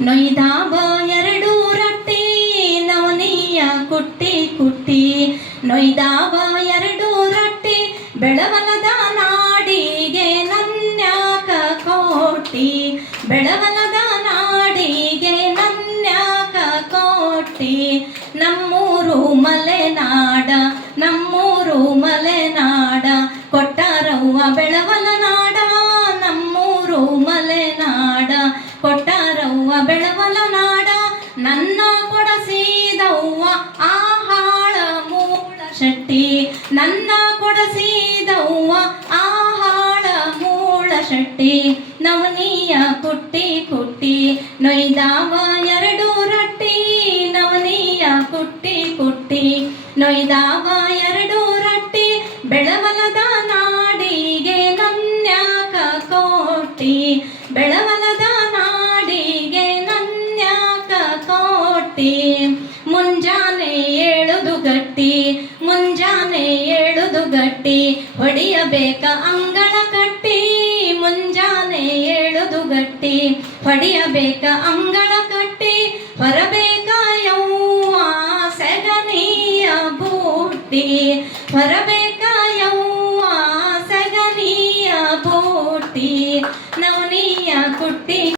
ನೊಯ್ದಾವ ಎರಡು ರೊಟ್ಟಿ, ನವನಿಯ ಕುಟ್ಟಿ ಕುಟ್ಟಿ. ನೊಯ್ದಾವ ಎರಡು ರೊಟ್ಟಿ, ಬೆಳವಲದ ನಾಡಿಗೆ ನನ್ಯಾಕ ಕೋಟಿ. ಬೆಳವಲದ ನಾಡಿಗೆ ನನ್ಯಾಕ ಕೋಟಿ. ನಮ್ಮೂರು ಮಲೆನಾಡ ನಮ್ಮೂರು ಮಲೆನಾಡ. ಬೆಳವಲ ನಾಡ, ನನ್ನ ಕೊಡಸಿದವ್ವ ಆಹಾಳ ಮೂಳ ಶೆಟ್ಟಿ. ನನ್ನ ಕೊಡಸಿದವ್ವ ಆಹಾಳ ಮೂಳ ಶೆಟ್ಟಿ. ನವನಿಯ ಕುಟ್ಟಿ ಕುಟ್ಟಿ, ನೊಯ್ದಾವ ಎರಡು ರಟ್ಟಿ. ನವನಿಯ ಕುಟ್ಟಿ ಕುಟ್ಟಿ, ನೊಯ್ದಾವ ಎರಡು ರಟ್ಟಿ. ಬೆಳವಲದ ನಾಡಿಗೆ ನನ್ಯಾಕ ಕೋಟಿ. ಬೆಳವಲದ ಗಟ್ಟಿ. ಮುಂಜಾನೆ ಏಳುದು ಗಟ್ಟಿ. ಮುಂಜಾನೆ ಏಳುದು ಗಟ್ಟಿ. ಹೊಡಿಯಬೇಕ ಅಂಗಳ ಕಟ್ಟಿ. ಮುಂಜಾನೆ ಏಳುದು ಗಟ್ಟಿ. ಹೊಡಿಯಬೇಕ ಅಂಗಳ ಕಟ್ಟಿ. ಹೊರಬೇಕ ಯೌವ ಸಗನಿಯ ಬೂಟಿ. ಹೊರಬೇಕ ಯೌವ ಸಗನಿಯ ಬೂಟಿ. ನವನೀಯ ಕುಟ್ಟಿ.